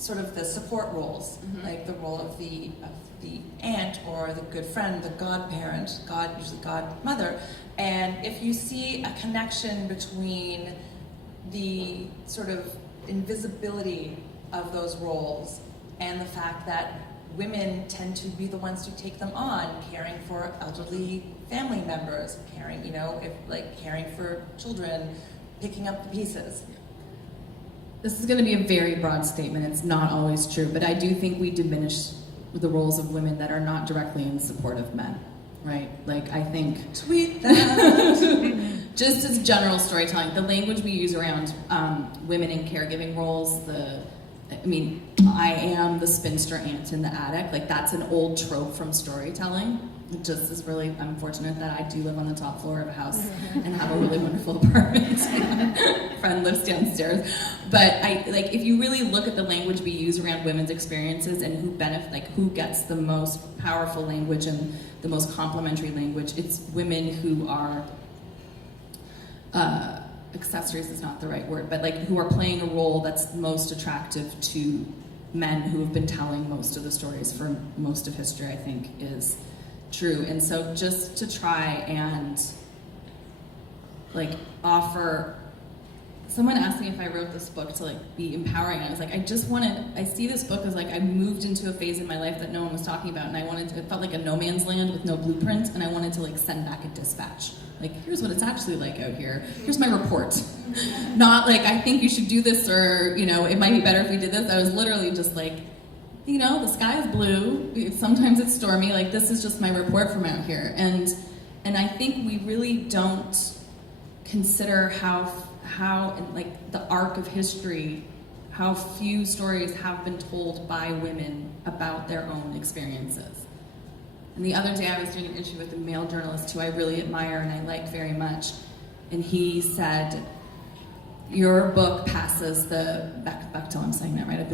sort of the support roles, like the role of the aunt or the good friend, the godparent, usually godmother. And if you see a connection between the sort of invisibility of those roles and the fact that women tend to be the ones to take them on, caring for elderly family members, caring for children, picking up the pieces. This is going to be a very broad statement. It's not always true, but I do think we diminish the roles of women that are not directly in support of men, right? Like, I think... Tweet that! Just as general storytelling, the language we use around women in caregiving roles, I am the spinster aunt in the attic, like that's an old trope from storytelling. It just is really unfortunate that I do live on the top floor of a house and have a really wonderful apartment. Friend lives downstairs. But if you really look at the language we use around women's experiences and who gets the most powerful language and the most complimentary language, it's women who are accessories is not the right word, but who are playing a role that's most attractive to men who have been telling most of the stories for most of history, I think, is true. And so just to try and offer, someone asked me if I wrote this book to be empowering. I was like, I see this book as I moved into a phase in my life that no one was talking about, and it felt like a no man's land with no blueprint, and I wanted to send back a dispatch. Here's what it's actually like out here. Here's my report. Not I think you should do this, or, it might be better if we did this. I was literally just the sky is blue. Sometimes it's stormy. This is just my report from out here. And I think we really don't consider how the arc of history, how few stories have been told by women about their own experiences. And the other day I was doing an interview with a male journalist who I really admire and I like very much, and he said, your book passes the Bechtel, I'm saying that right, I've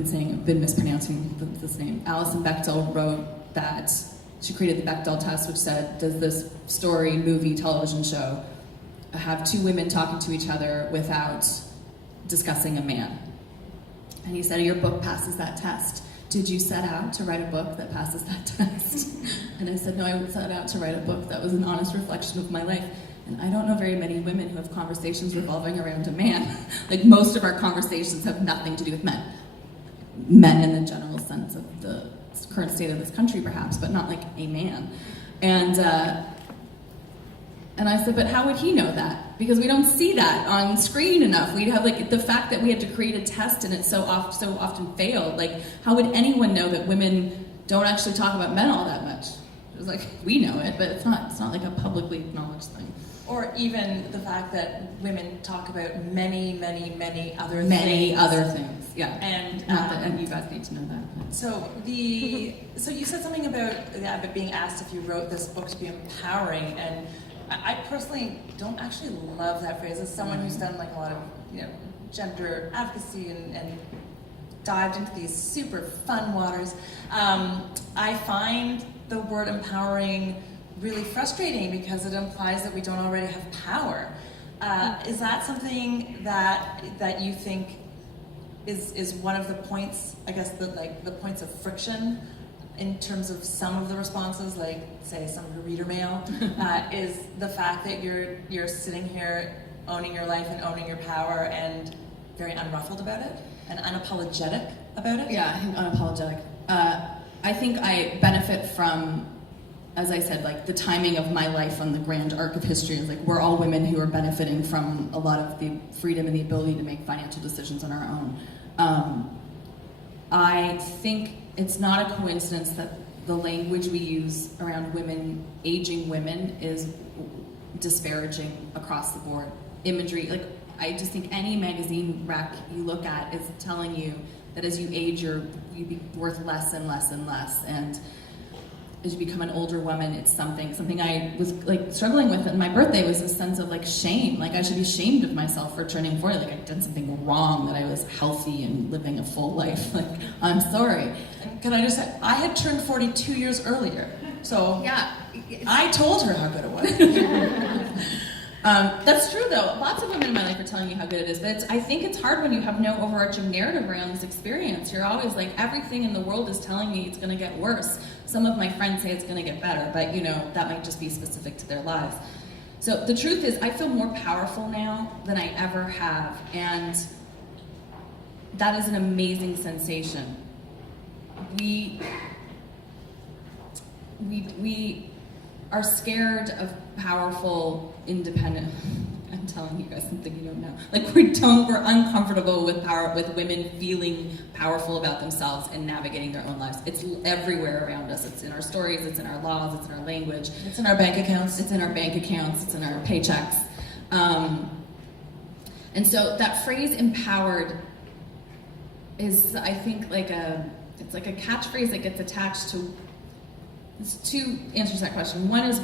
been mispronouncing this name. Alison Bechtel wrote that she created the Bechdel test, which said, does this story, movie, television show have two women talking to each other without discussing a man? And he said, your book passes that test. Did you set out to write a book that passes that test? And I said, no, I set out to write a book that was an honest reflection of my life. And I don't know very many women who have conversations revolving around a man. Most of our conversations have nothing to do with men. Men in the general sense of the current state of this country, perhaps, but not a man. And I said, but how would he know that? Because we don't see that on screen enough. We'd have the fact that we had to create a test and it so often failed. How would anyone know that women don't actually talk about men all that much? It was we know it, but it's not a publicly acknowledged thing. Or even the fact that women talk about many other things. Many other things, yeah. And you guys need to know that. So you said something about being asked if you wrote this book to be empowering, and I personally don't actually love that phrase. As someone who's done a lot of gender advocacy and dived into these super fun waters, I find the word empowering really frustrating because it implies that we don't already have power. Is that something that you think is one of the points, I guess, the points of friction in terms of some of the responses, say some of the reader mail, is the fact that you're sitting here owning your life and owning your power and very unruffled about it and unapologetic about it? Yeah, I think unapologetic. I think I benefit from, as I said, the timing of my life on the grand arc of history is we're all women who are benefiting from a lot of the freedom and the ability to make financial decisions on our own. I think it's not a coincidence that the language we use around women, aging women, is disparaging across the board. Imagery, I just think any magazine rec you look at is telling you that as you age, you be worth less and less and less, and as you become an older woman, it's something I was struggling with. And my birthday was this sense of shame, I should be ashamed of myself for turning 40, I did something wrong, that I was healthy and living a full life. I'm sorry. And can I just say, I had turned 40 2 years earlier, so yeah, I told her how good it was. That's true, though. Lots of women in my life are telling me how good it is, but I think it's hard when you have no overarching narrative around this experience. You're always like, everything in the world is telling me it's going to get worse. Some of my friends say it's going to get better, but that might just be specific to their lives. So the truth is, I feel more powerful now than I ever have, and that is an amazing sensation. We are scared of powerful, independent. I'm telling you guys something you don't know. Like we're uncomfortable with women feeling powerful about themselves and navigating their own lives. It's everywhere around us. It's in our stories. It's in our laws. It's in our language. It's in our bank accounts. It's in our bank accounts. It's in our paychecks. And so that phrase "empowered" is, I think, it's like a catchphrase that gets attached to. There's two answers to that question. One is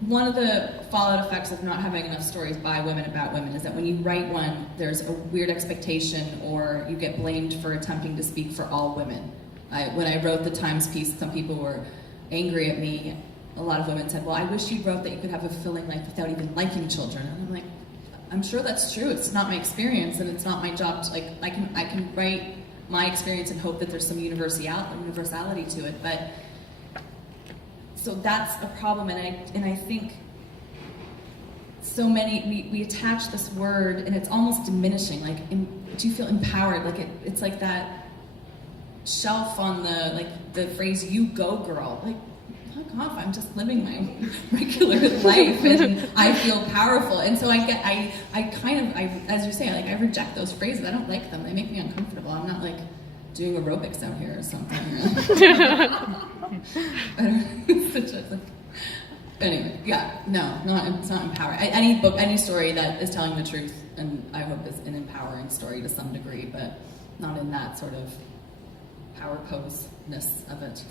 one of the fallout effects of not having enough stories by women about women is that when you write one, there's a weird expectation, or you get blamed for attempting to speak for all women. When I wrote the Times piece, some people were angry at me. A lot of women said, well, I wish you wrote that you could have a fulfilling life without even liking children. And I'm like, I'm sure that's true. It's not my experience, and it's not my job to, I can write my experience and hope that there's some universality to it, but so that's a problem, and I think so many, we attach this word, and it's almost diminishing, do you feel empowered? It's like that shelf on the phrase, you go girl. Fuck off, I'm just living my regular life, and I feel powerful. And so I as you say, I reject those phrases. I don't like them, they make me uncomfortable. I'm not doing aerobics out here or something. Anyway, yeah, it's not empowering. Any story that is telling the truth, and I hope is an empowering story to some degree, but not in that sort of power pose-ness of it.